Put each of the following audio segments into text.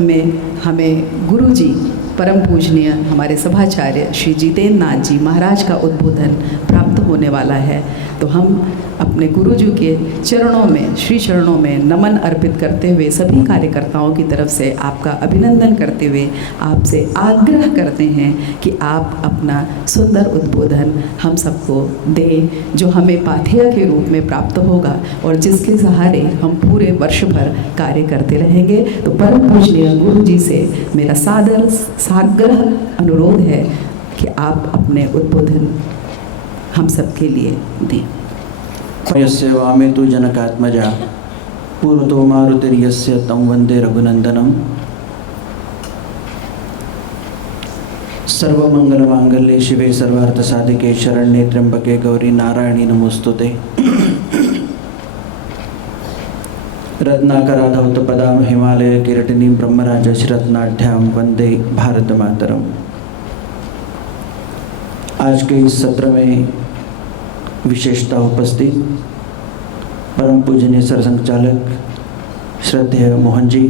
में हमें गुरुजी परम पूजनीय हमारे सभाचार्य श्री जितेंद्र नाथ जी महाराज का उद्बोधन प्राप्त होने वाला है। तो हम अपने गुरुजी के चरणों में, श्री चरणों में नमन अर्पित करते हुए सभी कार्यकर्ताओं की तरफ से आपका अभिनंदन करते हुए आपसे आग्रह करते हैं कि आप अपना सुंदर उद्बोधन हम सबको दें, जो हमें पाथेय के रूप में प्राप्त होगा और जिसके सहारे हम पूरे वर्ष भर कार्य करते रहेंगे। तो परम पूजनीय गुरु जी से मेरा सादर साग्रह अनुरोध है कि आप अपने उद्बोधन हम सबके लिए दें। यस्य वामे तु जनकात्मजा पूर्वतो मारुतिर्यस्य तं वन्दे रघुनन्दनं। सर्वमंगलमांगल्ये शिवे सर्वार्थसाधिके शरण्ये त्र्यंबके गौरी नारायणी नमोस्तुते। रत्नाकराधौतपदां हिमालय किरटिनीं ब्रह्मराजश्रत्नाढ्यां वन्दे भारत मातरम। आज के इस सत्र में विशेषता उपस्थित परम पूजनीय सरसंघचालक श्रद्धेय मोहन जी,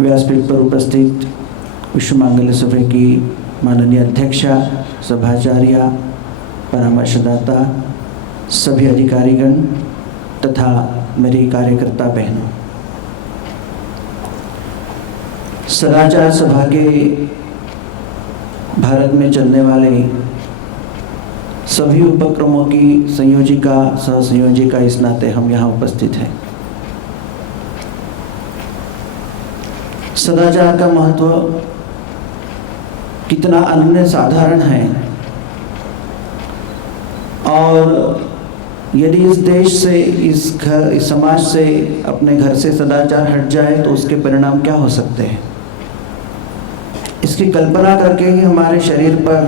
व्यासपीठ पर उपस्थित विश्व मांगल्य सभा की माननीय अध्यक्षा, सभाचार्या, परामर्शदाता, सभी अधिकारीगण तथा मेरी कार्यकर्ता बहनों। सदाचार सभा के भारत में चलने वाले सभी उपक्रमों की संयोजिका, सह संयोजिका इस नाते हम यहाँ उपस्थित हैं। सदाचार का महत्व कितना अनन्य साधारण है, और यदि इस देश से, इस समाज से, अपने घर से सदाचार हट जाए तो उसके परिणाम क्या हो सकते हैं, इसकी कल्पना करके ही हमारे शरीर पर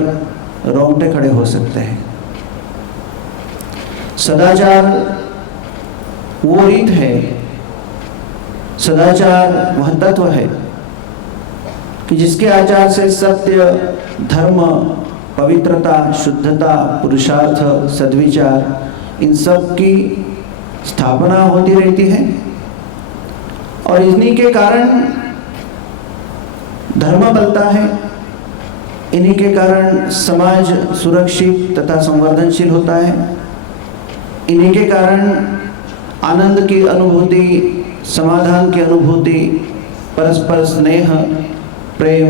रोंगटे खड़े हो सकते हैं। सदाचार वो रीत है, सदाचार वह तत्व है कि जिसके आचार से सत्य, धर्म, पवित्रता, शुद्धता, पुरुषार्थ, सद्विचार, इन सब की स्थापना होती रहती है, और इन्हीं के कारण धर्म बलता है, इन्हीं के कारण समाज सुरक्षित तथा संवर्धनशील होता है, इन्हीं के कारण आनंद की अनुभूति, समाधान की अनुभूति, परस्पर स्नेह, प्रेम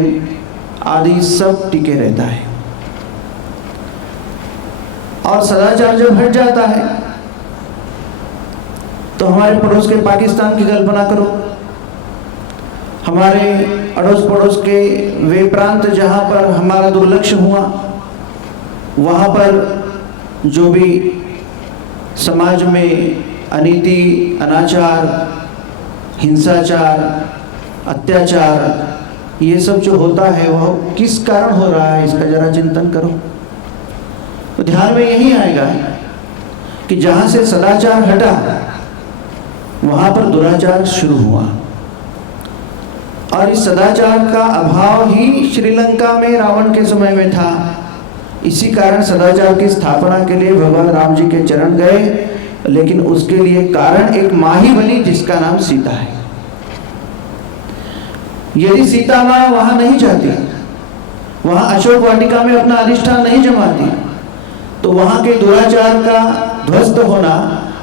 आदि सब टिके रहता है। और सदाचार जब हट जाता है तो हमारे पड़ोस के पाकिस्तान की कल्पना करो, हमारे अड़ोस पड़ोस के वे प्रांत जहाँ पर हमारा दुर्लक्ष्य हुआ, वहाँ पर जो भी समाज में अनीति, अनाचार, हिंसाचार, अत्याचार, ये सब जो होता है वह किस कारण हो रहा है, इसका जरा चिंतन करो तो ध्यान में यही आएगा कि जहाँ से सदाचार हटा वहाँ पर दुराचार शुरू हुआ, और इस सदाचार का अभाव ही श्रीलंका में रावण के समय में था। इसी कारण सदाचार की स्थापना के लिए भगवान राम जी के चरण गए, लेकिन उसके लिए कारण एक माँ ही बनी जिसका नाम सीता है। यदि सीता माँ वहां नहीं जाती, वहां अशोक वाटिका में अपना अधिष्ठान नहीं जमाती, तो वहां के दुराचार का ध्वस्त होना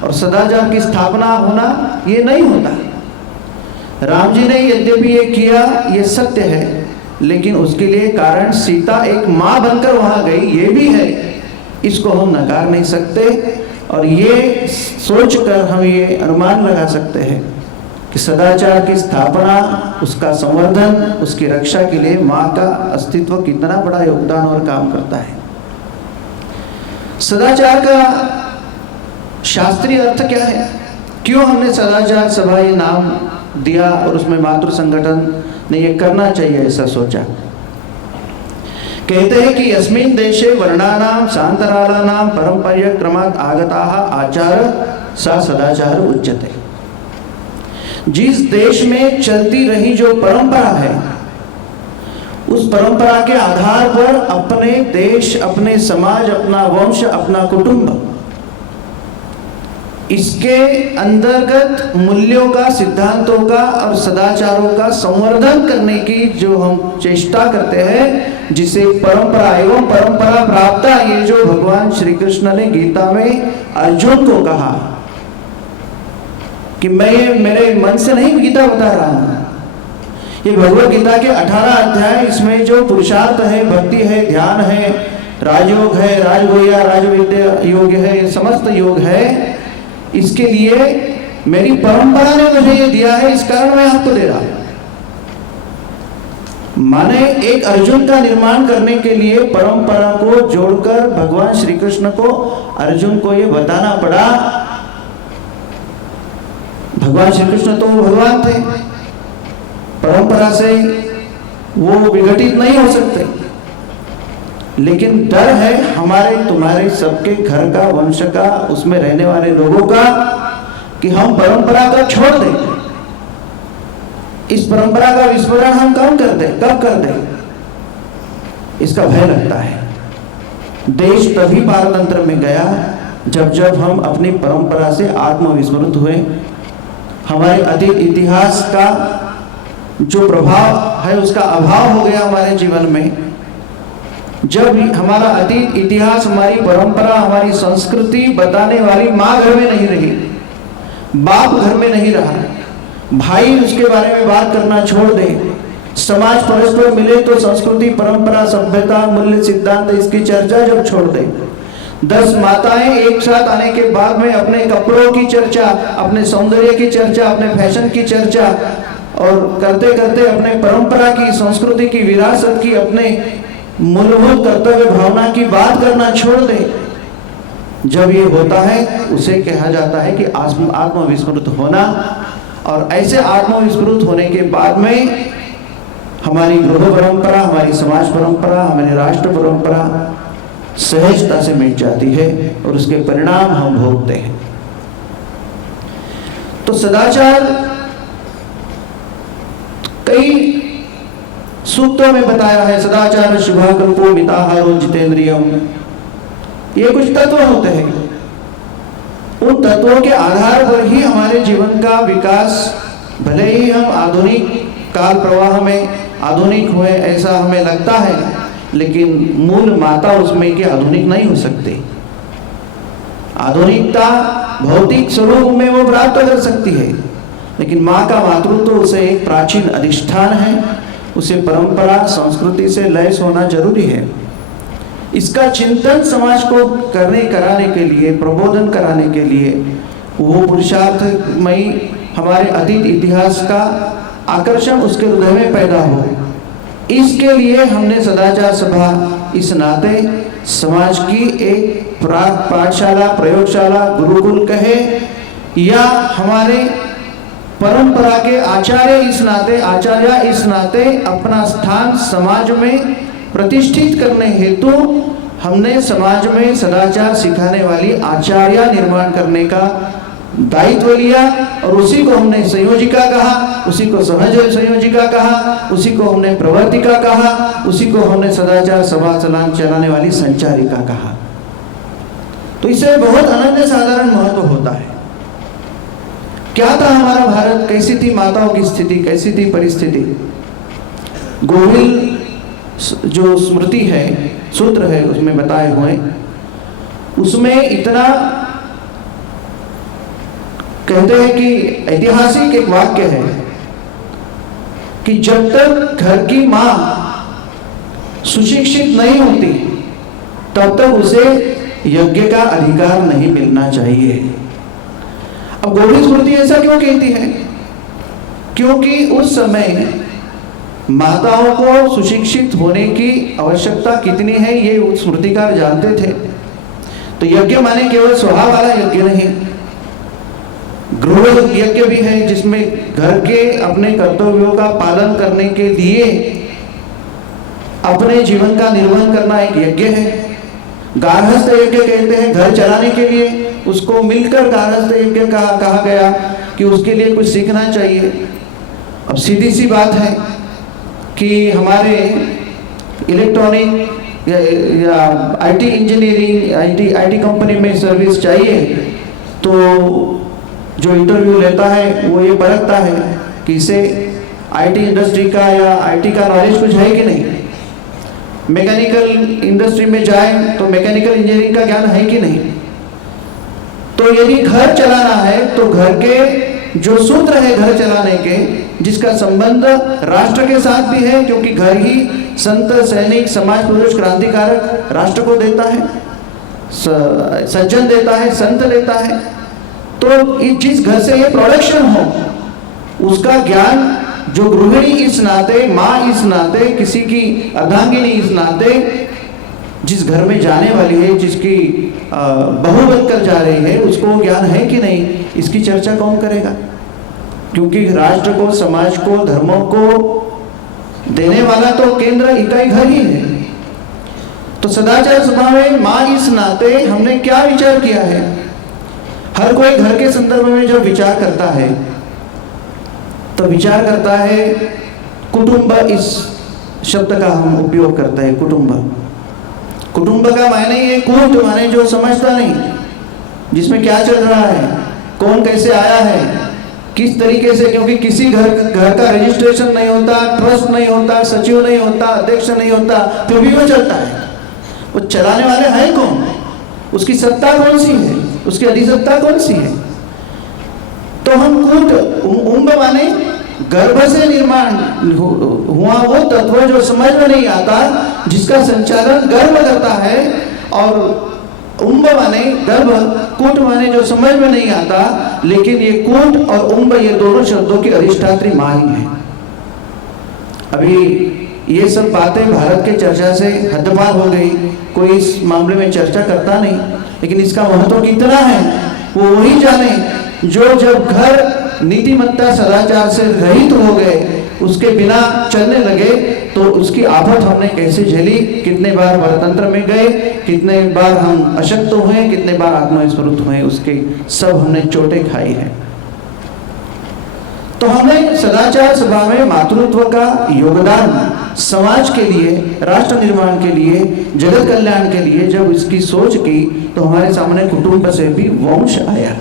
और सदाचार की स्थापना होना ये नहीं होता। राम जी ने यद्यपि ये किया, ये सत्य है, लेकिन उसके लिए कारण सीता एक माँ बनकर वहां गई, ये भी है, इसको हम नकार नहीं सकते। और ये सोचकर हम ये अनुमान लगा सकते हैं कि सदाचार की स्थापना, उसका संवर्धन, उसकी रक्षा के लिए माँ का अस्तित्व कितना बड़ा योगदान और काम करता है। सदाचार का शास्त्रीय अर्थ क्या है, क्यों हमने सदाचार सभा ये नाम दिया और उसमें मातृ संगठन ने ये करना चाहिए ऐसा सोचा। कहते हैं कि यस्मिन् देशे वर्णानां शांतरालानां परंपरा क्रमात् आगताः आचार सा सदाचार उच्यते। जिस देश में चलती रही जो परंपरा है, उस परंपरा के आधार पर अपने देश, अपने समाज, अपना वंश, अपना कुटुंब, इसके अंतर्गत मूल्यों का, सिद्धांतों का और सदाचारों का संवर्धन करने की जो हम चेष्टा करते हैं, जिसे परंपरा एवं परंपरा प्राप्त, ये जो भगवान श्री कृष्ण ने गीता में अर्जुन को कहा कि मैं ये मेरे मन से नहीं गीता बता रहा हूं, ये भगवत गीता के 18 अध्याय, इसमें जो पुरुषार्थ है, भक्ति है, ध्यान है, राजयोग है, राजगोया, राजविद्या योग है, ये समस्त योग है, इसके लिए मेरी परंपरा ने मुझे ये दिया है, इस कारण मैं आपको दे रहा हूं। माने एक अर्जुन का निर्माण करने के लिए परंपरा को जोड़कर भगवान श्री कृष्ण को अर्जुन को ये बताना पड़ा। भगवान श्री कृष्ण तो भगवान थे, परंपरा से वो विघटित नहीं हो सकते, लेकिन डर है हमारे तुम्हारे सबके घर का, वंश का, उसमें रहने वाले लोगों का, कि हम परंपरा को छोड़ दें। इस परंपरा का विस्मरण हम कब कर दें, इसका भय लगता है। देश तभी पारतंत्र में गया जब हम अपनी परंपरा से आत्मविस्मृत हुए। हमारे अतीत इतिहास का जो प्रभाव है उसका अभाव हो गया हमारे जीवन में। जब हमारा अतीत इतिहास, हमारी परंपरा, हमारी संस्कृति बताने वाली माँ घर में नहीं रही, बाप घर में नहीं रहा, भाई उसके बारे में बात करना छोड़ दे, समाज परस्पर मिले तो संस्कृति, परंपरा, सभ्यता, मूल्य, सिद्धांत, इसकी चर्चा जब छोड़ दे, 10 माताएं एक साथ आने के बाद में अपने कपड़ों की चर्चा, अपने सौंदर्य की चर्चा, अपने फैशन की चर्चा, और करते करते अपने परंपरा की, संस्कृति की, विरासत की, अपने मूलभूत कर्तव्य भावना की बात करना छोड़ दे, जब ये होता है उसे कहा जाता है कि आत्मविस्मृत होना। और ऐसे आत्मविस्मृत होने के बाद में हमारी गृह परंपरा, हमारी समाज परंपरा, हमारी राष्ट्र परंपरा सहजता से मिट जाती है और उसके परिणाम हम भोगते हैं। तो सदाचार कई सूक्तों में बताया है। सदाचार शुभाकल्पो मिताहारो जितेंद्रियम, ये कुछ तत्व होते हैं, उन तत्वों के आधार पर ही हमारे जीवन का विकास, भले ही हम आधुनिक काल प्रवाह में आधुनिक हुए ऐसा हमें लगता है, लेकिन मूल माता उसमें के आधुनिक नहीं हो सकते। आधुनिकता भौतिक स्वरूप में वो प्राप्त कर सकती है, लेकिन माँ का मातृत्व उसे एक प्राचीन अधिष्ठान है, उसे परंपरा, संस्कृति से लैस होना जरूरी है। इसका चिंतन समाज को कराने के लिए, प्रबोधन कराने के लिए, वो पुरुषार्थमयी हमारे अतीत इतिहास का आकर्षण उसके हृदय में पैदा हो, इसके लिए हमने सदाचार सभा इस नाते समाज की एक पाठशाला, प्रयोगशाला, गुरुकुल कहे या हमारे परंपरा के आचार्य इस नाते अपना स्थान समाज में प्रतिष्ठित करने हेतु हमने समाज में सदाचार सिखाने वाली आचार्य निर्माण करने का दायित्व लिया, और उसी को हमने संयोजिका कहा, उसी को सहज संयोजिका कहा, उसी को हमने प्रवर्तिका कहा, उसी को हमने सदाचार सभा चलाने वाली संचारिका कहा। तो इससे बहुत अनन्य साधारण महत्व होता है। क्या था हमारा भारत, कैसी थी माताओं की स्थिति, कैसी थी परिस्थिति। गोविल जो स्मृति है, सूत्र है, उसमें बताए हुए, उसमें इतना कहते हैं कि ऐतिहासिक एक वाक्य है कि जब तक घर की मां सुशिक्षित नहीं होती तब तक उसे यज्ञ का अधिकार नहीं मिलना चाहिए। अब गोविल स्मृति ऐसा क्यों कहती है? क्योंकि उस समय माताओं को सुशिक्षित होने की आवश्यकता कितनी है ये स्मृतिकार जानते थे। तो यज्ञ माने केवल स्वभाव वाला यज्ञ नहीं, गृह यज्ञ भी है, जिसमें घर के अपने कर्तव्यों का पालन करने के लिए अपने जीवन का निर्वहन करना एक यज्ञ है। गार्हस्थ यज्ञ कहते हैं घर चलाने के लिए, उसको मिलकर गार्हस्थ यज्ञ कहा गया कि उसके लिए कुछ सीखना चाहिए। अब सीधी सी बात है कि हमारे इलेक्ट्रॉनिक या आईटी इंजीनियरिंग, आईटी कंपनी में सर्विस चाहिए तो जो इंटरव्यू लेता है वो ये परखता है कि इसे आईटी इंडस्ट्री का या आईटी का नॉलेज कुछ है कि नहीं। मैकेनिकल इंडस्ट्री में जाए तो मैकेनिकल इंजीनियरिंग का ज्ञान है कि नहीं। तो यदि घर चलाना है तो घर के जो सूत्र है घर चलाने के, जिसका संबंध राष्ट्र के साथ भी है, क्योंकि घर ही संत, सैनिक, समाज पुरुष, क्रांतिकारक राष्ट्र को देता है, सज्जन देता है, संत देता है। तो जिस घर से ये प्रोडक्शन हो उसका ज्ञान जो गृहिणी इस नाते, माँ इस नाते, किसी की अर्धांगिनी इस नाते जिस घर में जाने वाली है, जिसकी बहू बनकर जा रही है, उसको ज्ञान है कि नहीं, इसकी चर्चा कौन करेगा? क्योंकि राष्ट्र को, समाज को, धर्मों को देने वाला तो केंद्र इकाई घर ही है। तो सदाचार सभा में माँ इस नाते हमने क्या विचार किया है? हर कोई घर के संदर्भ में जब विचार करता है तो विचार करता है कुटुंब, इस शब्द का हम उपयोग करते हैं। कुटुंब का मायने ये कूट माने जो समझता नहीं, जिसमें क्या चल रहा है, कौन कैसे आया है, किस तरीके से, क्योंकि किसी घर का रजिस्ट्रेशन नहीं होता, ट्रस्ट नहीं होता, सचिव नहीं होता, अध्यक्ष नहीं होता, फिर भी वो चलता है। वो चलाने वाले हैं कौन, उसकी सत्ता कौन सी है, उसकी अधिसत्ता कौन सी है? तो हम कूट, उम्ब माने गर्भ से निर्माण हुआ वो तत्व जो समझ में नहीं आता, जिसका संचालन गर्भ करता है, और उम्ब माने गर्भ, कूट माने जो समझ में नहीं आता, लेकिन ये कूट और उम्ब ये दोनों शब्दों की अधिष्ठात्री माँ ही है। अभी ये सब बातें भारत के चर्चा से हद्दपार हो गई, कोई इस मामले में चर्चा करता नहीं, लेकिन इसका महत्व कितना है वो वही जाने जो जब घर नीतिमत्ता सदाचार से रहित हो गए, उसके बिना चलने लगे, तो उसकी आफत हमने कैसे झेली, कितने बार परतंत्र में गए, कितने बार हम अशक्त हुए, कितने बार आत्मविस्मृत हुए, उसके सब हमने चोटें खाई है। तो हमें सदाचार सभा में मातृत्व का योगदान समाज के लिए, राष्ट्र निर्माण के लिए, जगत कल्याण के लिए जब इसकी सोच की, तो हमारे सामने कुटुंब से भी वंश आया।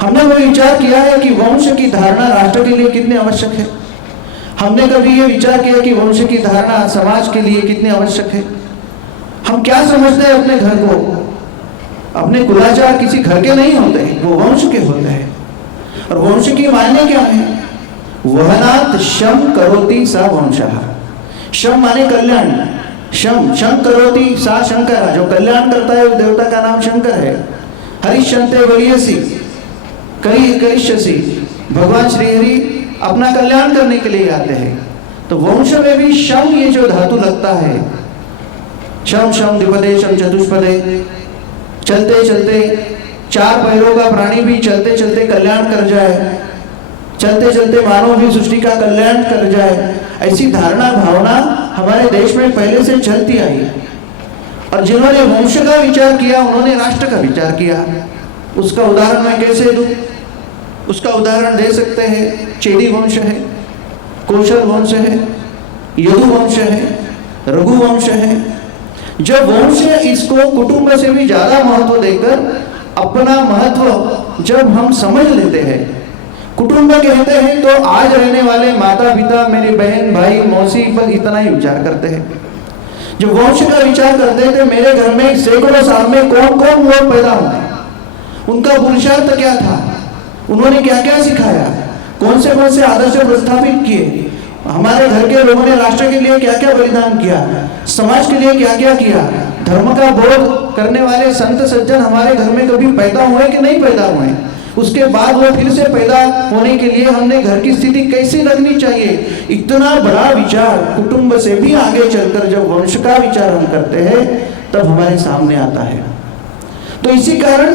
हमने वो विचार किया है कि वंश की धारणा राष्ट्र के लिए कितनी आवश्यक है। हमने कभी ये विचार किया कि वंश की धारणा समाज के लिए कितनी आवश्यक है। हम क्या समझते हैं अपने घर को? अपने कुलाचार किसी घर के नहीं होते, वो वंश के होते हैं। और वंश की मायने क्या है? वहनात् शम करोति सा वंशः। शम माने कल्याण, शम करोति सा शंकर, जो कल्याण करता है उस देवता का नाम शंकर है। हरिश्चंते बलियसी करिष्यसि, भगवान श्री हरि अपना कल्याण करने के लिए आते हैं। तो वंश में भी शम ये जो धातु लगता है, शम शम द्विपदे शम चतुष्पदे, चलते चलते, चार पैरों का प्राणी भी चलते चलते कल्याण कर जाए, चलते चलते मानव भी सृष्टि का कल्याण कर जाए, ऐसी धारणा भावना हमारे देश में पहले से चलती आई। और जिन्होंने वंश का विचार किया उन्होंने राष्ट्र का विचार किया। उसका उदाहरण मैं कैसे दूं? उसका उदाहरण दे सकते हैं, चेदी वंश है, कौशल वंश है, यदु वंश है, रघु वंश है। जब वंश इसको कुटुंब से भी ज्यादा महत्व देकर अपना महत्व जब हम समझ लेते हैं, कुटुंब कहते हैं तो आज रहने वाले माता पिता, मेरी बहन भाई मौसी पर इतना ही विचार करते हैं। जो वंश का विचार करते थे, मेरे घर में सैकड़ों साल में कौन कौन लोग पैदा हुए, उनका पुरुषार्थ क्या था, उन्होंने क्या क्या सिखाया, कौन से आदर्श प्रस्थापित किए, हमारे घर के लोगों ने राष्ट्र के लिए क्या क्या बलिदान किया, समाज के लिए क्या क्या किया, धर्म का बोध करने वाले संत सज्जन हमारे घर में कभी पैदा हुए कि नहीं पैदा हुए, उसके बाद वो फिर से पैदा होने के लिए हमने घर की स्थिति कैसी रखनी चाहिए। इतना बड़ा विचार कुटुंब से भी आगे चलकर जब वंश का विचार हम करते हैं तब हमारे सामने आता है। तो इसी कारण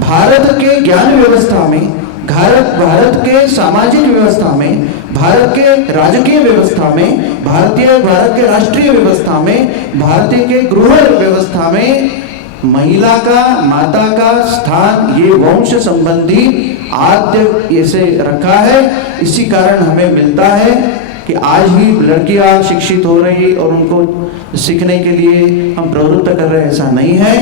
भारत के ज्ञान व्यवस्था में, भारत के सामाजिक व्यवस्था में, भारत के राजकीय व्यवस्था में, भारत के राष्ट्रीय व्यवस्था में, भारतीय के गृह व्यवस्था में महिला का, माता का स्थान ये वंश संबंधी आद्य ऐसे रखा है। इसी कारण हमें मिलता है कि आज ही लड़कियां शिक्षित हो रही और उनको सीखने के लिए हम प्रवृत्त कर रहे हैं, ऐसा नहीं है।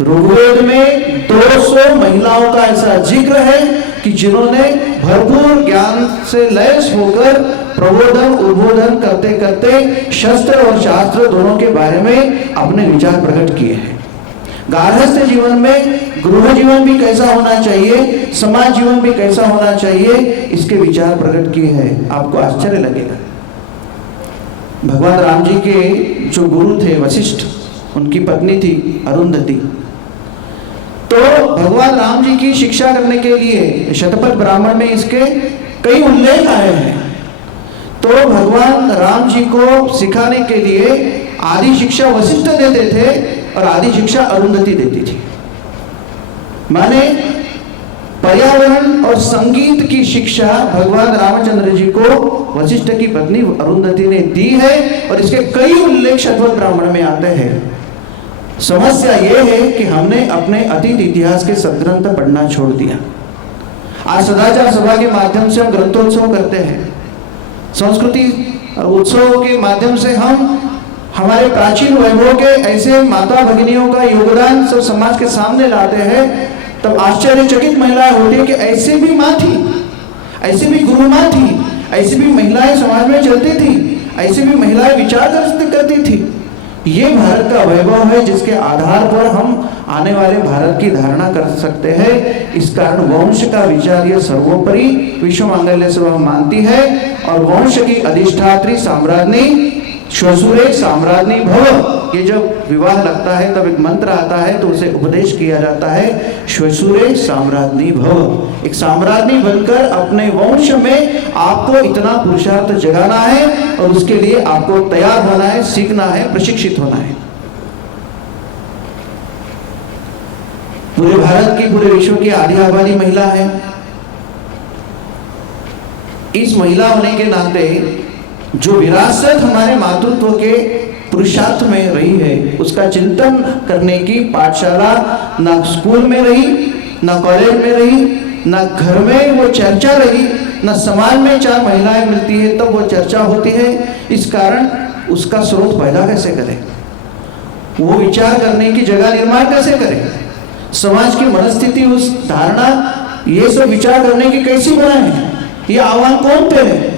ऋग्वेद में 200 महिलाओं का ऐसा जिक्र है कि जिन्होंने भरपूर ज्ञान से लैस होकर प्रबोधन उद्बोधन करते करते शस्त्र और शास्त्र दोनों के बारे में अपने विचार प्रकट किए हैं। गार्हस्थ्य जीवन में गृह जीवन भी कैसा होना चाहिए, समाज जीवन भी कैसा होना चाहिए, इसके विचार प्रकट किए हैं। आपको आश्चर्य लगेगा, भगवान राम जी के जो गुरु थे वशिष्ठ, उनकी पत्नी थी अरुंधति। तो भगवान राम जी की शिक्षा करने के लिए शतपथ ब्राह्मण में इसके कई उल्लेख आए हैं। तो भगवान राम जी को सिखाने के लिए आदि शिक्षा वशिष्ठ देते थे और आदि शिक्षा अरुंधति देती थी। माने पर्यावरण और संगीत की शिक्षा भगवान रामचंद्र जी को वशिष्ठ की पत्नी अरुंधति ने दी है और इसके कई उल्लेख शतपथ ब्राह्मण में आते हैं। समस्या यह है कि हमने अपने अतीत इतिहास के सदग्रंथ पढ़ना छोड़ दिया। आज सदाचार सभा के माध्यम से हम ग्रंथोत्सव करते हैं, संस्कृति उत्सव के माध्यम से हम हमारे प्राचीन वैभव के ऐसे माता भगिनियों का योगदान सब समाज के सामने लाते हैं। तब आश्चर्यचकित महिलाएं होती है कि ऐसे भी माँ थी, ऐसे भी गुरु माँ थी, ऐसी भी महिलाएं समाज में चलती थी, ऐसी भी महिलाएं विचार करती थी। ये भारत का वैभव है जिसके आधार पर हम आने वाले भारत की धारणा कर सकते हैं। इस कारण वंश का विचार ये सर्वोपरि विश्व मांगल्य सभा मानती है और वंश की अधिष्ठात्री साम्राज्ञी श्वशुरे साम्राज्ञी भव, ये जब विवाह लगता है तब एक मंत्र आता है तो उसे उपदेश किया जाता है श्वशुरे साम्राज्ञी भव। एक साम्राज्ञी बनकर अपने वंश में आपको इतना पुरुषार्थ जगाना है और उसके लिए आपको तैयार होना है, सीखना है, प्रशिक्षित होना है। पूरे भारत की, पूरे विश्व की आधी आबादी महिला है। इस महिला होने के नाते जो विरासत हमारे मातृत्व के पुरुषार्थ में रही है उसका चिंतन करने की पाठशाला ना स्कूल में रही, ना कॉलेज में रही, ना घर में वो चर्चा रही, ना समाज में 4 महिलाएं मिलती है तब वो चर्चा होती है। इस कारण उसका स्रोत पैदा कैसे करें, वो विचार करने की जगह निर्माण कैसे करें, समाज की मनस्थिति, उस धारणा, ये सब विचार करने की कैसी बनाए, ये आह्वान कौन करे।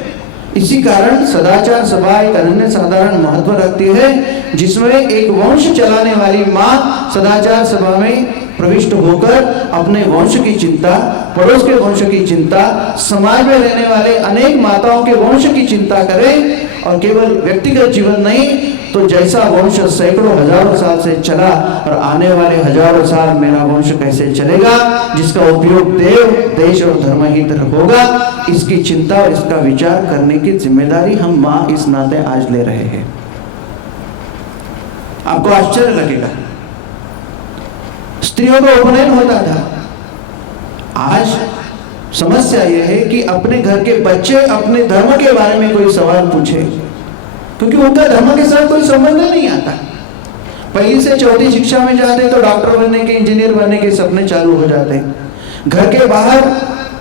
इसी कारण सदाचार सभा एक अनन्य साधारण महत्व रखती है जिसमें एक वंश चलाने वाली माँ सदाचार सभा में प्रविष्ट होकर अपने वंश की चिंता, पड़ोस के वंश की चिंता, समाज में रहने वाले अनेक माताओं के वंश की चिंता करे और केवल व्यक्तिगत जीवन नहीं तो जैसा वंश सैकड़ों हजारों साल से चला और आने वाले हजारों साल मेरा वंश कैसे चलेगा, जिसका उपयोग देव, देश और धर्म हित होगा, इसकी चिंता और इसका विचार करने की जिम्मेदारी हम माँ इस नाते आज ले रहे हैं। आपको आश्चर्य लगेगा, स्त्रियों का उपनयन होता था। आज समस्या यह है कि अपने घर के बच्चे अपने धर्म के बारे में कोई सवाल पूछे क्योंकि उनका धर्म के साथ कोई संबंध नहीं आता। पहली से चौथी शिक्षा में जाते तो डॉक्टर बनने के, इंजीनियर बनने के सपने चालू हो जाते हैं। घर के बाहर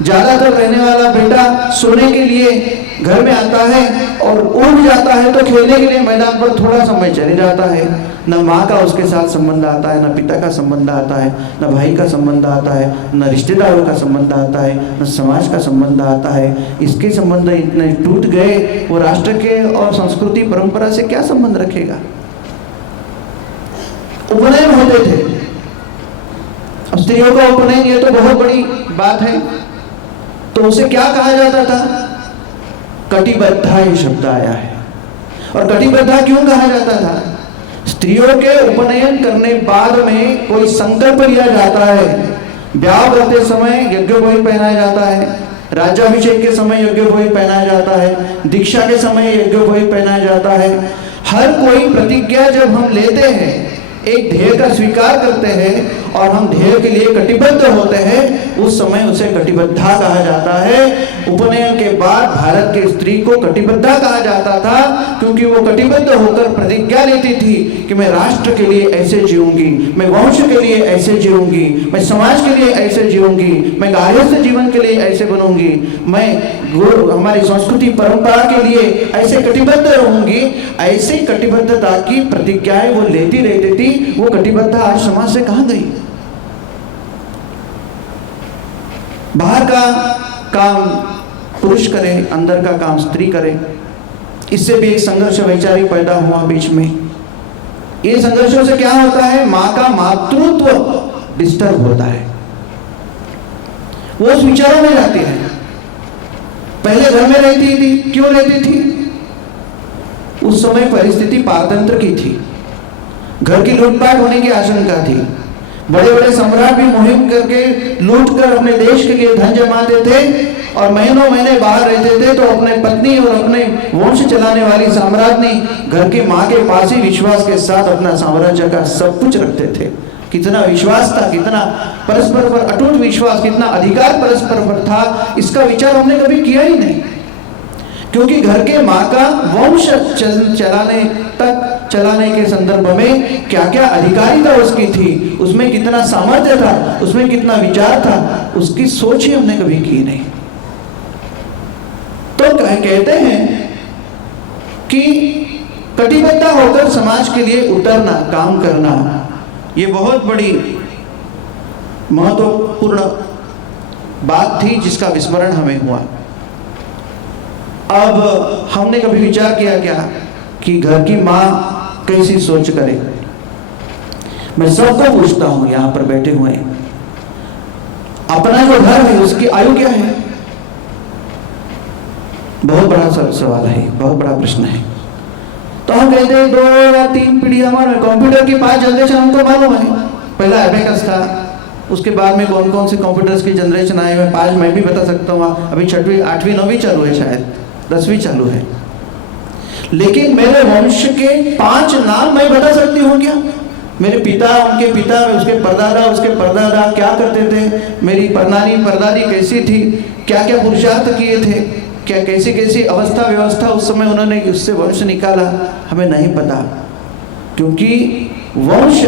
ज्यादातर रहने वाला बेटा सोने के लिए घर में आता है और उड़ जाता है तो खेलने के लिए मैदान पर थोड़ा समय चले जाता है। न माँ का उसके साथ संबंध आता है, न पिता का संबंध आता है, न भाई का संबंध आता है, न रिश्तेदारों का संबंध आता है, न समाज का संबंध आता है। इसके संबंध इतने टूट गए, वो राष्ट्र के और संस्कृति परंपरा से क्या संबंध रखेगा। उपनयन होते थे, अब स्त्रियों का उपनयन ये तो बहुत बड़ी बात है, तो उसे क्या कहा जाता था, कटिबद्धा ये शब्द आया है। और कटिबद्धा क्यों कहा जाता था, स्त्रियों के उपनयन करने बाद में कोई संकल्प लिया जाता है। ब्याह करते समय यज्ञोपवीत पहनाया जाता है, राज्याभिषेक के समय यज्ञोपवीत पहनाया जाता है, दीक्षा के समय यज्ञोपवीत पहनाया जाता है। हर कोई प्रतिज्ञा जब हम लेते हैं, एक ध्येय का स्वीकार करते हैं और हम ध्येय के लिए कटिबद्ध होते हैं, उस समय उसे कटिबद्धा कहा जाता है। उपनयन के बाद भारत की स्त्री को कटिबद्धा कहा जाता था, क्योंकि वो कटिबद्ध होकर प्रतिज्ञा लेती थी कि मैं राष्ट्र के लिए ऐसे जीऊंगी, मैं वंश के लिए ऐसे जीऊंगी, मैं समाज के लिए ऐसे जीऊंगी, मैं गार्हस्थ जीवन के लिए ऐसे बनूंगी, मैं हमारी संस्कृति परंपरा के लिए ऐसे कटिबद्ध रहूंगी। ऐसे कटिबद्धता की प्रतिज्ञाएं वो लेती रहती थी। वो कटिबद्धता आज समाज से कहां गई? बाहर का काम पुरुष करे, अंदर का काम स्त्री करे। इससे भी एक संघर्ष वैचारिक पैदा हुआ बीच में। ये संघर्षों से क्या होता है? मां का मातृत्व डिस्टर्ब होता है, वो उस विचारों में जाती है। पहले घर में रहती थी, क्यों रहती थी? उस समय परिस्थिति पारतंत्र की थी, घर की लूटपाट होने की आशंका थी। बड़े बड़े सम्राट भी मुहिम करके लूट कर अपने देश के लिए धन जमाते थे और महीनों महीने बाहर रहते थे, तो अपने पत्नी और अपने वंश चलाने वाली साम्राज्ञी घर की मां के पास ही विश्वास के साथ अपना साम्राज्य का सब कुछ रखते थे। कितना विश्वास था, कितना परस्पर पर अटूट विश्वास, कितना अधिकार परस्पर पर था, इसका विचार हमने कभी किया ही नहीं। क्योंकि घर के मां का वंश चलाने के संदर्भ में क्या क्या अधिकारिता उसकी थी, उसमें कितना सामर्थ्य था, उसमें कितना विचार था, उसकी सोच ही हमने कभी की नहीं। तो कहते हैं कि कटिबद्ध होकर समाज के लिए उतरना, काम करना, ये बहुत बड़ी महत्वपूर्ण बात थी जिसका विस्मरण हमें हुआ। अब हमने कभी विचार किया क्या कि घर की मां कैसी सोच करे? मैं सबको पूछता हूं यहां पर बैठे हुए, अपना जो घर है उसकी आयु क्या है? बहुत बड़ा सवाल है, बहुत बड़ा प्रश्न है। तो हम कहते हैं 2 या 3 पीढ़ी हमारे कंप्यूटर की 5 जनरेशन हमको मालूम है। पहला एबेकस था, उसके बाद में कौन कौन से कंप्यूटर्स की जनरेशन आए हुए 5 मैं भी बता सकता हूँ। अभी 6वीं 8वीं 9वीं चालू है, शायद 10वीं चालू है। लेकिन मेरे वंश के 5 नाम मैं बता सकती हूँ क्या? मेरे पिता, उनके पिता, उसके परदादा क्या करते थे, मेरी परनानी परदादी कैसी थी, क्या क्या पुरुषार्थ किए थे, क्या कैसी कैसी अवस्था व्यवस्था उस समय उन्होंने उससे वंश निकाला, हमें नहीं पता। क्योंकि वंश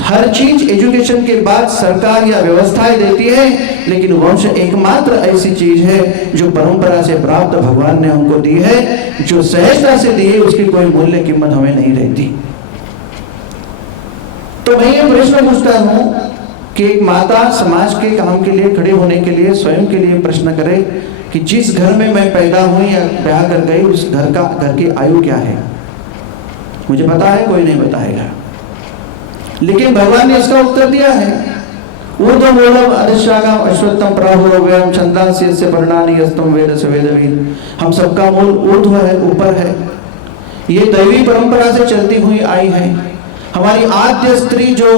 हर चीज एजुकेशन के बाद सरकार या व्यवस्थाएं देती है, लेकिन वंश एकमात्र ऐसी चीज है जो परंपरा से प्राप्त भगवान ने हमको दी है, जो सहजता से दी है, उसकी कोई मूल्य कीमत हमें नहीं रहती। तो मैं ये प्रश्न पूछता हूं कि एक माता समाज के काम के लिए खड़े होने के लिए स्वयं के लिए प्रश्न करे कि जिस घर में मैं पैदा हुई या ब्याह कर गई, उस घर की आयु क्या है? मुझे पता है, कोई नहीं बताएगा। लेकिन भगवान ने इसका उत्तर दिया है। ऊर्ध्व मूलम अधशाखा अश्वत्थम प्राहुरव्ययम छंदांसि यस्य पर्णानि यस्तम वेद स वेदविद। हम सबका मूल ऊर्ध्व है, ऊपर है। ये दैवी परंपरा से चलती हुई आई है। हमारी आद्य स्त्री जो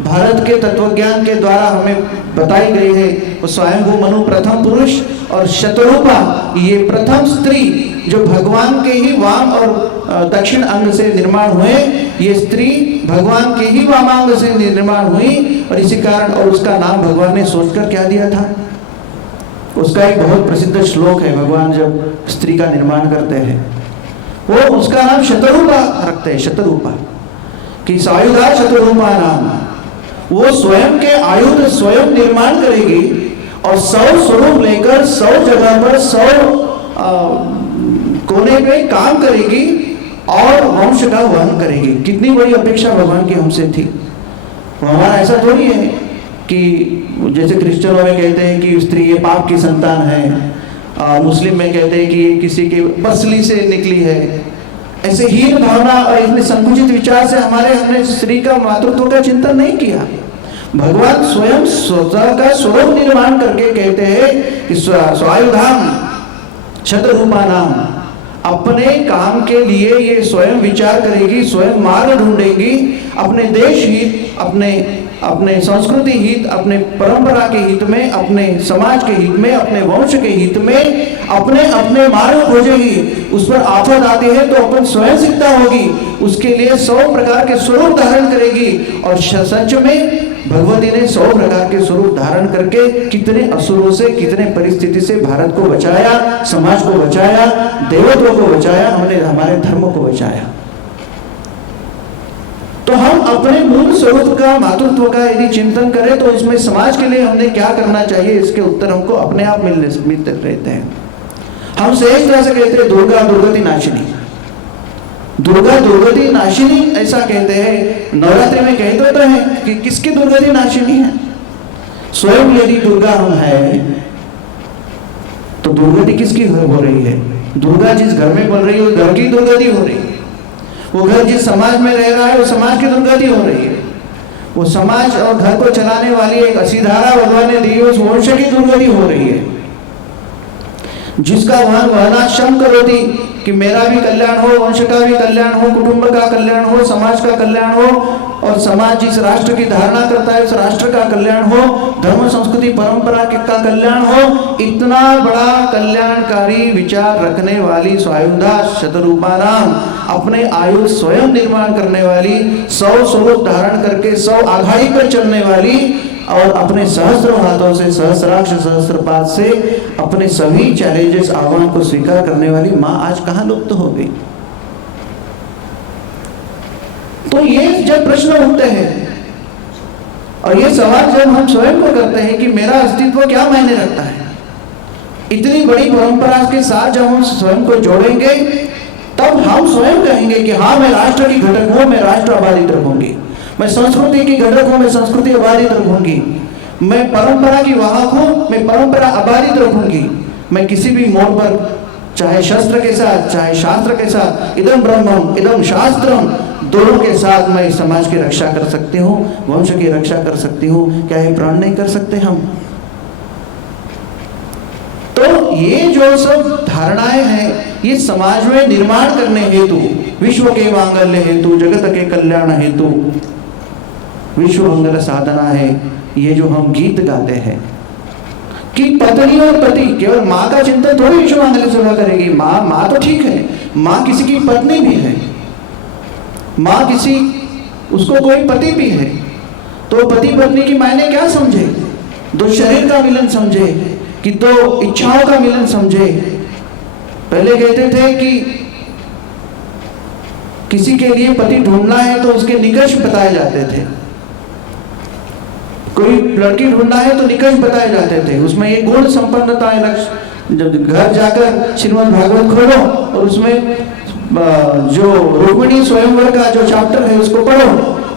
भारत के तत्वज्ञान के द्वारा हमें बताई गई है, वो स्वयंभू मनु प्रथम पुरुष और शतरूपा ये प्रथम स्त्री जो भगवान के ही वाम और दक्षिण अंग से निर्माण हुए, ये स्त्री भगवान के ही वामांग से निर्माण हुई। और इसी कारण और उसका नाम भगवान ने सोचकर क्या दिया था? उसका एक बहुत प्रसिद्ध श्लोक है, भगवान जब स्त्री का निर्माण करते हैं वो उसका नाम शतरूपा रखते हैं। शतरूपा कि सायुधा शतरूपा नाम, वो स्वयं के आयुध स्वयं निर्माण करेगी और 100 स्वरूप लेकर 100 जगह पर 100 कोने पे काम करेगी और वंश का वहन करेगी। कितनी बड़ी अपेक्षा भगवान की हमसे थी। तो हमारा ऐसा थोड़ी है कि जैसे क्रिश्चियनों में कहते हैं कि स्त्री ये पाप की संतान है, मुस्लिम में कहते हैं कि ये किसी के पसली से निकली है। ऐसे हीन भावना और इतने संकुचित विचार से हमने स्त्री का मातृत्व का चिंतन नहीं किया। भगवान स्वयं स्वतः का स्वरूप निर्माण करके कहते हैं कि स्वायुधाम शतरूपा नाम, अपने काम के लिए ये स्वयं विचार करेगी, स्वयं मार्ग ढूंढेगी, अपने देश हित, अपने संस्कृति हित, अपने परंपरा के हित में, अपने समाज के हित में, अपने वंश के हित में अपने मार्ग खोजेगी। उस पर आफत आती है तो अपन स्वयं सिद्धा होगी, उसके लिए 100 प्रकार के स्वरूप धारण करेगी और सच में भगवती ने 100 प्रकार के स्वरूप धारण करके कितने असुरों से, कितने परिस्थिति से भारत को बचाया, समाज को बचाया, देवत्व को बचाया, हमने हमारे धर्म को बचाया। तो हम अपने मूल स्वरूप का, मातृत्व का यदि चिंतन करें तो उसमें समाज के लिए हमने क्या करना चाहिए, इसके उत्तर हमको अपने आप मिलते रहते हैं। हम सहज तरह से कहते हैं दुर्गा दुर्गति नाशिनी, दुर्गा दुर्गति नाशिनी ऐसा कहते हैं। नवरात्रि में कहते तो हैं कि किसकी दुर्गति नाशिनी है? स्वयं यदि दुर्गा हम हैं तो दुर्गति किसकी हो रही है? दुर्गा जिस घर में बोल रही है उस घर की दुर्गति हो रही है। वो घर जिस समाज में रह रहा है वो समाज की दुर्गति हो रही है। वो समाज और घर को चलाने वाली एक असीधारा भगवान ने दी, उस वंश की दुर्गति हो रही है। जिसका वहनाश्रम करोति, कि मेरा भी कल्याण हो, वंश का भी कल्याण हो, कुटुंब का कल्याण हो, समाज का कल्याण हो, और समाज जिस राष्ट्र की धारणा करता है उस राष्ट्र का कल्याण हो, धर्म संस्कृति परंपरा का कल्याण हो। इतना बड़ा कल्याणकारी विचार रखने वाली स्वायुधा शतरूपानाम, अपने आयु स्वयं निर्माण करने वाली, 100 स्वरूप धारण करके 100 आघाड़ी पर चलने वाली, और अपने सहस्त्र हाथों से, सहस्राक्ष सहस्त्रपाद से अपने सभी चैलेंजेस, आह्वान को स्वीकार करने वाली माँ आज कहाँ लुप्त हो गई? तो ये जब प्रश्न उठते हैं और ये सवाल जब हम स्वयं को करते हैं कि मेरा अस्तित्व क्या मायने रखता है, इतनी बड़ी परंपरा के साथ जब हम स्वयं को जोड़ेंगे तब हम स्वयं कहेंगे कि हाँ, मैं राष्ट्र की घटक हूं, मैं राष्ट्र आबादित रखूंगी, मैं संस्कृति की घटक हूं, मैं संस्कृति आबादित रखूंगी, मैं परंपरा की वाहक हूं, मैं परंपरा आबादित रखूंगी। मैं किसी भी मोड़ पर, चाहे शस्त्र के साथ, चाहे शास्त्र के साथ, इदम ब्रह्मम इदम शास्त्रम, दोनों के साथ मैं समाज की रक्षा कर सकती हूँ, वंश की रक्षा कर सकती हूँ। क्या ये प्राण नहीं कर सकते हम? तो ये जो सब धारणाएं हैं ये समाज में निर्माण करने हेतु, विश्व के मांगल्य हेतु, जगत के कल्याण हेतु, विश्व मंगल साधना है। ये जो हम गीत गाते हैं कि पत्नी और पति, केवल माँ का चिंतन थोड़ी विश्व मंगल सेवा करेगी। माँ तो ठीक है, माँ किसी की पत्नी भी है, माँ किसी, उसको कोई पति भी है, तो पति पत्नी की मायने क्या समझे? दो शरीर का मिलन समझे कि दो इच्छाओं का मिलन समझे। पहले कहते थे कि किसी के लिए पति ढूंढना है तो उसके निकष बताए जाते थे, कोई लड़की ढूंढना है तो निकष बताए जाते थे, उसमें ये गुण संपन्नता है लक्ष्य। जब घर जाकर श्रीमद् भागवत खोलो और उसमें जो रुक्मिणी स्वयंवर का जो चैप्टर है उसको पढ़ो,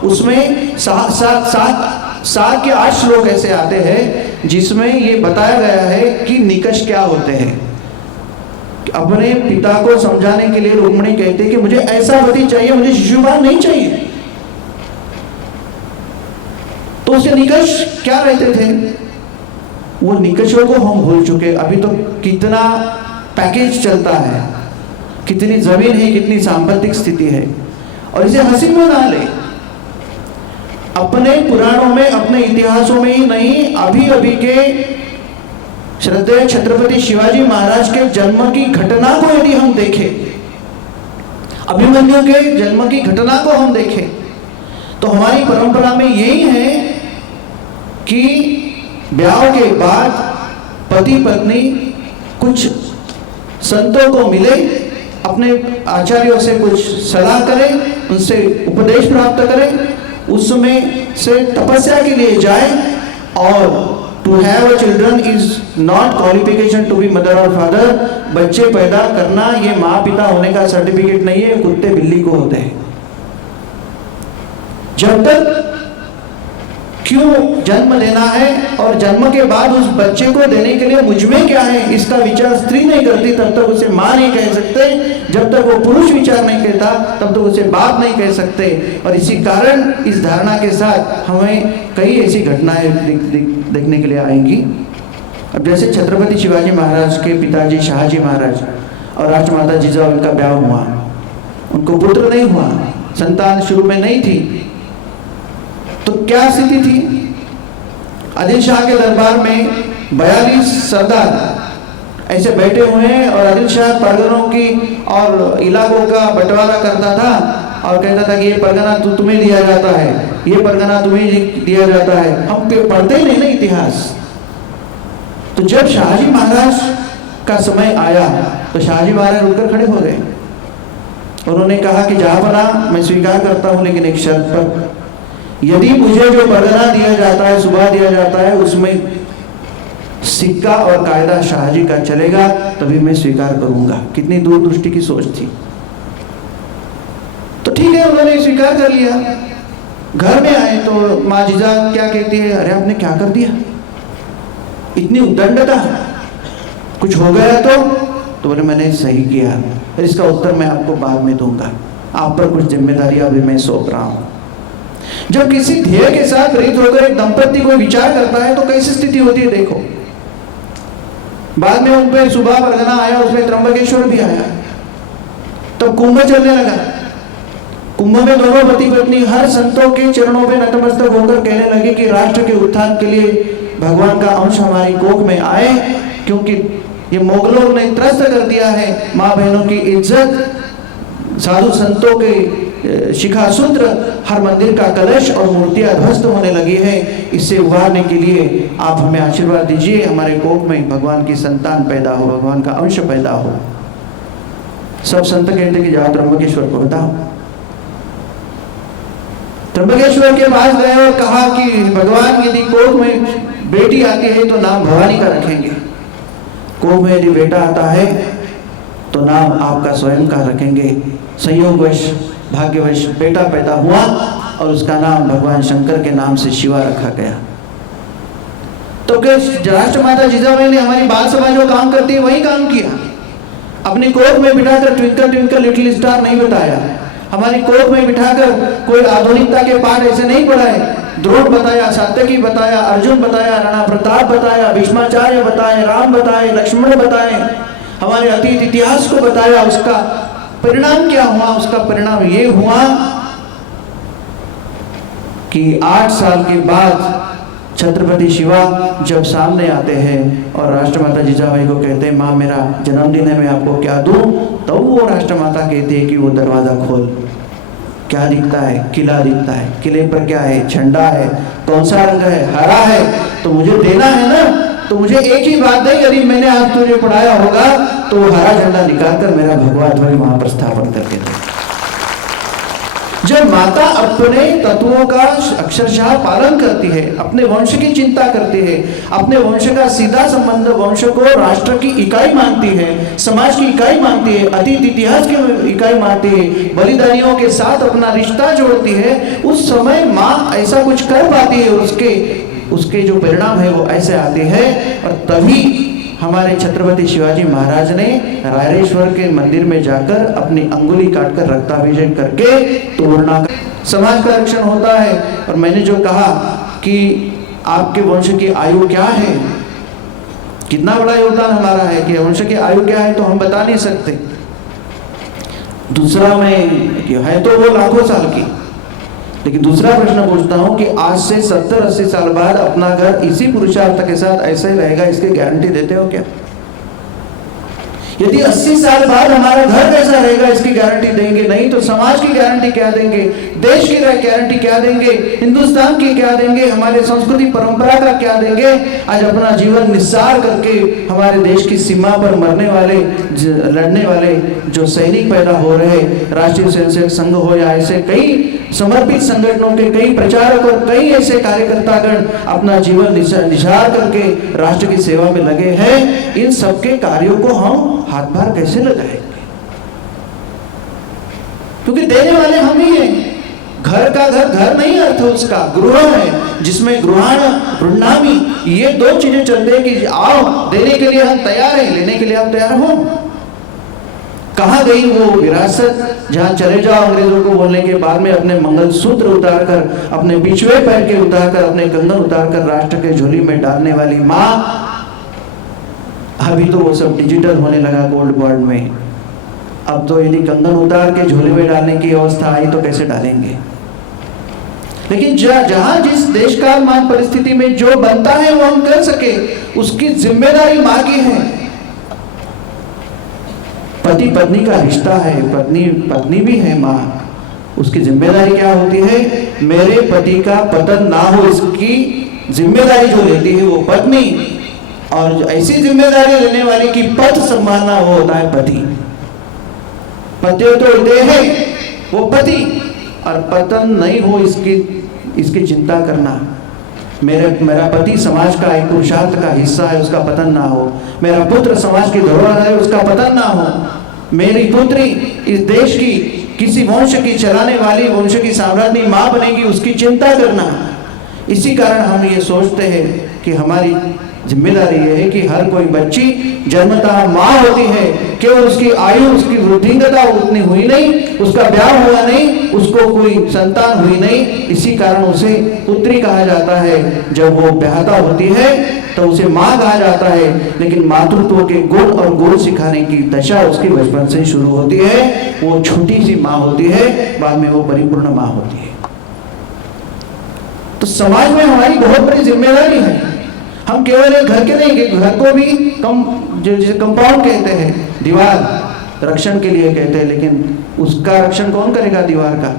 उसमें 7 के 8 श्लोक ऐसे आते हैं जिसमें ये बताया गया है कि निकष क्या होते हैं। अपने पिता को समझाने के लिए रुक्मिणी कहते हैं कि मुझे ऐसा पति चाहिए, मुझे शिशुपाल नहीं चाहिए। तो उसके निकष क्या रहते थे? वो निकषों को हम भूल चुके। अभी तो कितना पैकेज चलता है, कितनी जमीन है, कितनी सांपत्तिक स्थिति है, और इसे हंसी में ना ले। अपने पुराणों में, अपने इतिहासों में ही नहीं, अभी के श्रद्धेय छत्रपति शिवाजी महाराज के जन्म की घटना को यदि हम देखें, अभिमन्यु के जन्म की घटना को हम देखें, तो हमारी परंपरा में यही है कि ब्याह के बाद पति पत्नी कुछ संतों को मिले, अपने आचार्यों से कुछ सलाह करें, उनसे उपदेश प्राप्त करें, उसमें से तपस्या के लिए जाए। और to have a children is not qualification to be mother और फादर। बच्चे पैदा करना ये माँ पिता होने का सर्टिफिकेट नहीं है, कुत्ते बिल्ली को होते हैं। जब तक क्यों जन्म देना है और जन्म के बाद उस बच्चे को देने के लिए मुझमें क्या है, इसका विचार स्त्री नहीं करती, तब तक उसे माँ नहीं कह सकते। जब तक वो पुरुष विचार नहीं कहता तब तक उसे बाप नहीं कह सकते। और इसी कारण इस धारणा के साथ हमें कई ऐसी घटनाएं देखने के लिए आएंगी। अब जैसे छत्रपति शिवाजी महाराज के पिताजी शाहजी महाराज और राजमाता जिजाऊ का ब्याह हुआ, उनको पुत्र नहीं हुआ, संतान शुरू में नहीं थी, तो क्या स्थिति थी? आदिल शाह के दरबार में 42 सरदार ऐसे बैठे हुए हैं और आदिल शाह परगनों की और इलाकों का बंटवारा करता था। और कहता था कि ये परगना तुम्हें दिया जाता है, ये परगना तुम्हें दिया जाता है। हम पढ़ते ही नहीं ना इतिहास। तो जब शाहजी महाराज का समय आया तो शाहजी महाराज उठकर खड़े हो गए। उन्होंने कहा कि जहांपनाह मैं स्वीकार करता हूं, लेकिन एक शर्त पर, यदि मुझे जो परगना दिया जाता है, सुबह दिया जाता है, उसमें सिक्का और कायदा शाहजी का चलेगा तभी मैं स्वीकार करूंगा। कितनी दूरदृष्टि की सोच थी। तो ठीक है, उन्होंने स्वीकार कर लिया। घर में आए तो माँ जीजा क्या कहती है, अरे आपने क्या कर दिया, इतनी उद्दंडता, कुछ हो गया तो बोले मैंने सही किया, फिर इसका उत्तर मैं आपको बाद में दूंगा, आप पर कुछ जिम्मेदारी अभी मैं सौंप रहा हूं। जब किसी ध्येय के साथ प्रेरित होकर एक दंपत्ति को विचार करता है तो कैसी स्थिति होती है देखो। बाद में उन पर सुबह परगना आया, उसमें त्र्यंबकेश्वर भी आया। तब कुंभ चलने लगा। कुंभ में दोनों पति पत्नी हर संतों के चरणों में नतमस्तक होकर कहने लगे कि राष्ट्र के उत्थान के लिए भगवान का अंश हमारी कोख में आए, क्योंकि ये मुगलों ने त्रस्त कर दिया है माँ बहनों की इज्जत, साधु संतों के शिखा सूत्र, हर मंदिर का कलश और मूर्तियां ध्वस्त होने लगी है। इससे उबारने के लिए आप हमें आशीर्वाद दीजिए, हमारे कोख में भगवान की संतान पैदा हो, भगवान का अंश पैदा हो। सब संत कहते कि जाओ त्र्यंबकेश्वर को बताओ। त्र्यंबकेश्वर के पास गए और कहा कि भगवान यदि कोख में बेटी आती है तो नाम भवानी का रखेंगे, कोख में यदि बेटा आता है तो नाम आपका स्वयं का रखेंगे। संयोगवश भाग्यवश बेटा पैदा हुआ और उसका नाम भगवान शंकर के नाम से शिवा रखा गया। तो राष्ट्रमाता जिजाबाई ने हमारी बाल सभा जो काम करती है वही काम किया। अपनी कोख में बिठाकर ट्विंकल ट्विंकल लिटिल स्टार नहीं बताया, हमारी कोख में बिठाकर कोई आधुनिकता के पाठ ऐसे नहीं पढ़ाए। द्रोण बताया, सात्यकी बताया, अर्जुन बताया, राणा प्रताप बताया, भीष्माचार्य बताए, राम बताए, लक्ष्मण बताए, हमारे अतीत इतिहास को बताया। उसका परिणाम क्या हुआ? उसका परिणाम ये हुआ कि 8 साल के बाद छत्रपति शिवा जब सामने आते हैं और राष्ट्रमाता जिजाबाई को कहते हैं माँ मेरा जन्मदिन है, मैं आपको क्या दूं? तो वो राष्ट्रमाता कहती है कि वो दरवाजा खोल। क्या दिखता है? किला दिखता है। किले पर क्या है? झंडा है। कौन सा रंग है? हरा है। तो मुझे देना है ना, तो मुझे एक ही बात है, यदि मैंने आज तुझे पढ़ाया होगा तो हरा झंडा निकालकर मेरा भगवा ध्वज वहां पर स्थापन करके दे। जब माता अपने तत्वों का अक्षरशः पालन करती है, अपने वंश की चिंता करती है, अपने वंश का सीधा संबंध वंश को राष्ट्र की इकाई मानती है, समाज की इकाई मानती है, अतीत इतिहास की इकाई मानती है, बलिदानियों के साथ अपना रिश्ता जोड़ती है, उस समय माँ ऐसा कुछ कर पाती है। उसके जो परिणाम है वो ऐसे आते हैं। और तभी हमारे छत्रपति शिवाजी महाराज ने रायरेश्वर के मंदिर में जाकर अपनी अंगुली काटकर रक्ताभिषेक करके तोड़ना, समाज का रक्षण होता है। और मैंने जो कहा कि आपके वंश की आयु क्या है, कितना बड़ा योगदान हमारा है कि वंश की आयु क्या है तो हम बता नहीं सकते। दूसरा में है तो वो लाखों साल की, लेकिन दूसरा प्रश्न पूछता हूं कि आज से 70-80 साल बाद अपना घर इसी पुरुषार्थ के साथ ऐसे ही रहेगा, इसकी गारंटी देते हो क्या? यदि 80 साल बाद हमारा घर कैसा रहेगा इसकी गारंटी देंगे नहीं, तो समाज की गारंटी क्या देंगे? देश की गारंटी क्या देंगे? हिंदुस्तान की क्या देंगे? हमारे संस्कृति परंपरा का क्या देंगे? आज अपना जीवन निस्सार करके हमारे देश की सीमा पर मरने वाले, लड़ने वाले जो सैनिक पैदा हो रहे, राष्ट्रीय स्वयंसेवक संघ हो या ऐसे कई समर्पित संगठनों के कई प्रचारक और कई ऐसे कार्यकर्तागण अपना जीवन निछावर करके राष्ट्र की सेवा में लगे हैं, इन सबके कार्यों को हम हाथ भार कैसे लगाएंगे? क्योंकि देने वाले हम ही हैं। घर का घर नहीं, अर्थ उसका गृह है, जिसमें गृहाण गृहणामी ये 2 चीजें चलते हैं कि आओ देने के लिए हम तैयार हैं, लेने के लिए आप तैयार हो। कहाँ गई वो विरासत जहाँ चले जाओ अंग्रेजों को बोलने के बाद में अपने मंगलसूत्र उतारकर, अपने बिछुए पैर के उतारकर, अपने कंगन उतारकर राष्ट्र के झोली में डालने वाली माँ। अभी तो वो सब डिजिटल होने लगा गोल्ड बॉन्ड में। अब तो यदि कंगन उतार के झोली में डालने की अवस्था आई तो कैसे डालेंगे? लेकिन जहां जिस देश कालमान परिस्थिति में जो बनता है वो हम कर सके, उसकी जिम्मेदारी माँ की है। पति पत्नी का रिश्ता है, पत्नी भी है माँ। उसकी जिम्मेदारी क्या होती है? मेरे पति का पतन ना हो, इसकी जिम्मेदारी जो लेती है वो पत्नी, और ऐसी जिम्मेदारी लेने वाली की पद संभालना वो होता है पति। पति तो देह है वो पति, और पतन नहीं हो इसकी चिंता करना। मेरा पति समाज का एक पुरुषार्थ का हिस्सा है, उसका पतन ना हो। मेरा पुत्र समाज की धरोहर है, उसका पतन ना हो। मेरी पुत्री इस देश की किसी वंश की चलाने वाली वंश की साम्राज्ञी माँ बनेगी, उसकी चिंता करना। इसी कारण हम ये सोचते हैं कि हमारी जिम्मेदारी ये है कि हर कोई बच्ची जन्मतः माँ होती है, केवल उसकी आयु, उसकी वृद्धिंगता उतनी हुई नहीं, उसका ब्याह हुआ नहीं, उसको कोई संतान हुई नहीं, इसी कारण उसे पुत्री कहा जाता है। जब वो ब्याहता होती है तो उसे माँ कहा जाता है, लेकिन मातृत्व के गुण और गुण सिखाने की दशा उसकी बचपन से शुरू होती है। वो छोटी सी माँ होती है, बाद में वो परिपूर्ण माँ होती है। तो समाज में हमारी बहुत बड़ी जिम्मेदारी है। हम केवल एक घर के नहीं, घर को भी जिसे कंपाउंड कहते हैं, दीवार रक्षण के लिए कहते हैं, लेकिन उसका रक्षण कौन करेगा? दीवार का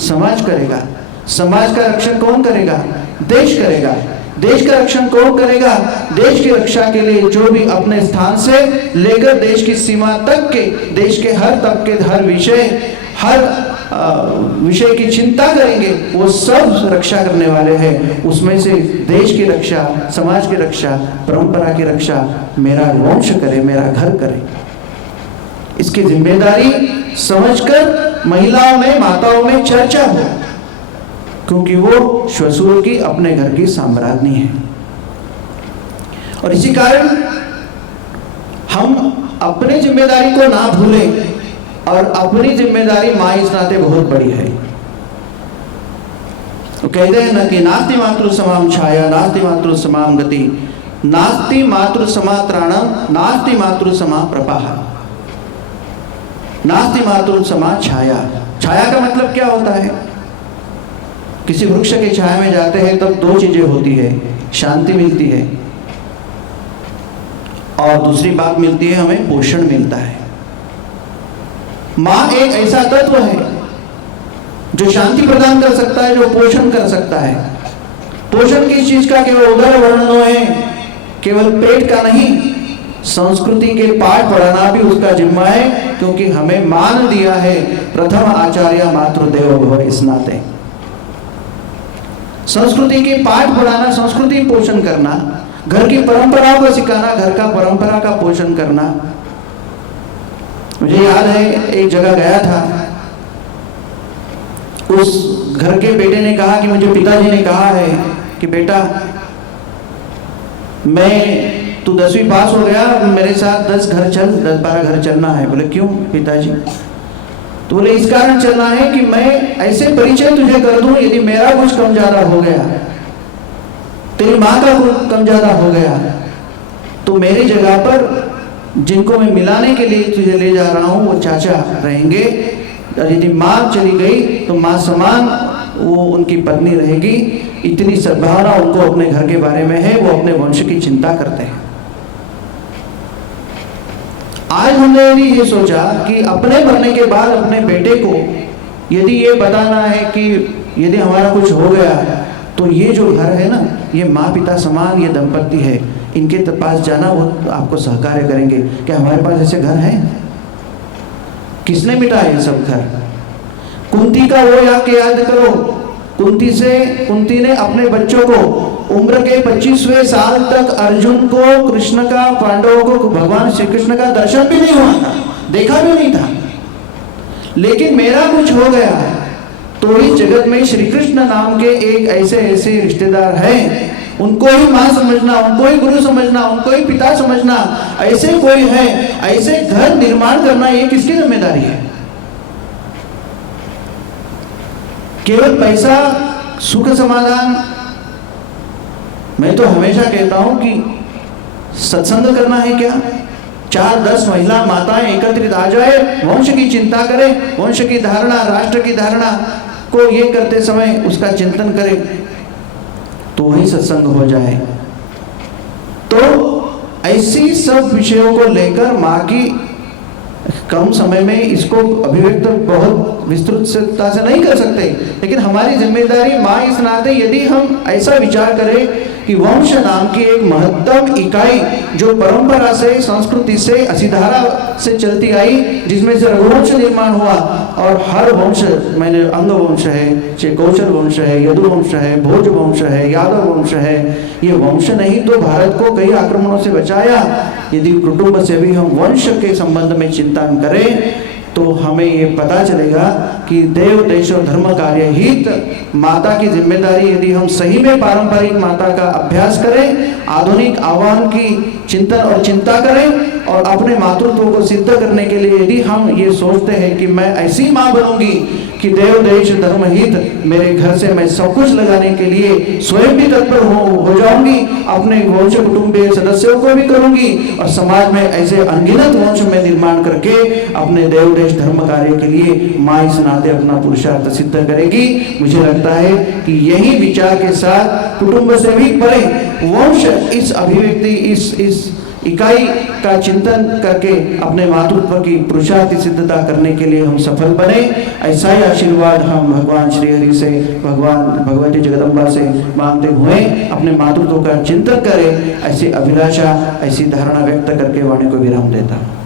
समाज करेगा। समाज का रक्षण कौन करेगा? देश करेगा। देश का रक्षण कौन करेगा? देश की रक्षा के लिए जो भी अपने स्थान से लेकर देश की सीमा तक के, देश के हर तबके, हर विषय, हर विषय की चिंता करेंगे, वो सब रक्षा करने वाले हैं। उसमें से देश की रक्षा, समाज की रक्षा, परंपरा की रक्षा मेरा वंश करे, मेरा घर करे। इसकी जिम्मेदारी समझकर महिलाओं में, माताओं में चर्चा हो, क्योंकि वो श्वशुर की अपने घर की साम्राज्ञी है। और इसी कारण हम अपनी जिम्मेदारी को ना भूलें, और अपनी जिम्मेदारी माँ इस नाते बहुत बड़ी है। तो कहते हैं ना कि नास्ति मातृ समाम छाया, नास्ति मातृ समाम गति, नास्ति मातृ समा त्राणम, नास्ति मातृ समा प्रपाह, नास्ति मातृ समा छाया। छाया का मतलब क्या होता है? किसी वृक्ष की छाया में जाते हैं तब दो चीजें होती है, शांति मिलती है और दूसरी बात मिलती है, हमें पोषण मिलता है। माँ एक ऐसा तत्व है जो शांति प्रदान कर सकता है, जो पोषण कर सकता है। पोषण किस चीज का? केवल उदर वर्णन है, केवल पेट का नहीं। संस्कृति के पाठ पढ़ाना भी उसका जिम्मा है, क्योंकि हमें मान दिया है प्रथम आचार्य मातृदेवो भव, इस नाते संस्कृति के पाठ पढ़ाना, संस्कृति पोषण करना, घर की परंपराओं को सिखाना, घर का परंपरा का पोषण करना। मुझे याद है एक जगह गया था, उस घर के बेटे ने कहा कि मुझे पिताजी ने कहा है कि बेटा तू 10वीं पास हो गया, मेरे साथ 10-12 घर चलना है। बोले क्यों पिताजी? तो बोले इस कारण चलना है कि मैं ऐसे परिचय तुझे कर दूं, यदि मेरा कुछ कम ज्यादा हो गया, तेरी माँ का कुछ कम ज्यादा हो गया, तो मेरी जगह पर जिनको मैं मिलाने के लिए तुझे ले जा रहा हूँ वो चाचा रहेंगे, और यदि माँ चली गई तो माँ समान वो उनकी पत्नी रहेगी। इतनी सद्भावना उनको अपने घर के बारे में है, वो अपने वंश की चिंता करते हैं। आज हमने यदि ये सोचा कि अपने मरने के बाद अपने बेटे को यदि ये बताना है कि यदि हमारा कुछ हो गया तो ये जो घर है ना, ये माँ पिता समान ये दंपति है, इनके पास जाना, वो आपको सहकार्य करेंगे। क्या हमारे पास ऐसे घर हैं? किसने मिटाया ये सब घर? कुंती का वो याद करो। कुंती ने अपने बच्चों को उम्र के 25वें साल तक अर्जुन को, कृष्ण का, पांडवों को भगवान श्री कृष्ण का दर्शन भी नहीं हुआ था, देखा भी नहीं था। लेकिन मेरा कुछ हो गया तो इस जगत में श्री कृष्ण नाम के एक ऐसे रिश्तेदार हैं, उनको ही माँ समझना, उनको ही गुरु समझना, उनको ही पिता समझना, ऐसे कोई है, ऐसे घर निर्माण करना, ये किसकी जिम्मेदारी है? केवल पैसा, सुख, समाधान? मैं तो हमेशा कहता हूं कि सत्संग करना है क्या? 4-10 महिला माताएं एकत्रित आ जाए, वंश की चिंता करें, वंश की धारणा, राष्ट्र की धारणा को ये करते समय उसका चिंतन करें, तो वही सत्संग हो जाए। तो ऐसी सब विषयों को लेकर माँ की कम समय में इसको अभिव्यक्त बहुत विस्तृतता से नहीं कर सकते, लेकिन हमारी जिम्मेदारी माँ इस नाते यदि हम ऐसा विचार करें कि वंश नाम की एक महत्तम इकाई जो परंपरा से, संस्कृति से, असीधारा से चलती आई, जिसमें से रघुवंश निर्माण हुआ, और हर वंश, मैंने अंग वंश है, कौशल वंश है, यदुवंश है, भोज वंश है, यादव वंश है, ये वंश नहीं तो भारत को कई आक्रमणों से बचाया। यदि कुटुंब से भी हम वंश के संबंध में चिंतन करें तो हमें ये पता चलेगा कि देव, देश और धर्म कार्य हित माता की जिम्मेदारी, यदि हम सही में पारंपरिक माता का अभ्यास करें, आधुनिक आह्वान की चिंतन और चिंता करें, और अपने मातृत्व को सिद्ध करने के लिए यदि हम ये सोचते हैं कि मैं ऐसी माँ बनूंगी कि देव, देश, धर्म हित मेरे घर से मैं सब कुछ लगाने के लिए स्वयं भी तत्पर हो जाऊंगी, अपने वंश कुटुंबीय सदस्यों को भी करूंगी, और समाज में ऐसे अनगिनत वंश में निर्माण करके अपने देव, देश, धर्म कार्य के लिए माँ इस नाते अपना पुरुषार्थ सिद्ध करेगी। मुझे लगता है कि यही विचार के साथ कुटुंब से भी परे वंश इस अभिव्यक्ति, इस इकाई का चिंतन करके अपने मातृत्व की पुरुषार्थ सिद्धता करने के लिए हम सफल बने, ऐसा ही आशीर्वाद हम भगवान श्री हरि से, भगवान भगवती जगदम्बा से मांगते हुए अपने मातृत्व का चिंतन करें, ऐसी अभिलाषा, ऐसी धारणा व्यक्त करके वाणी को विराम देता हूँ।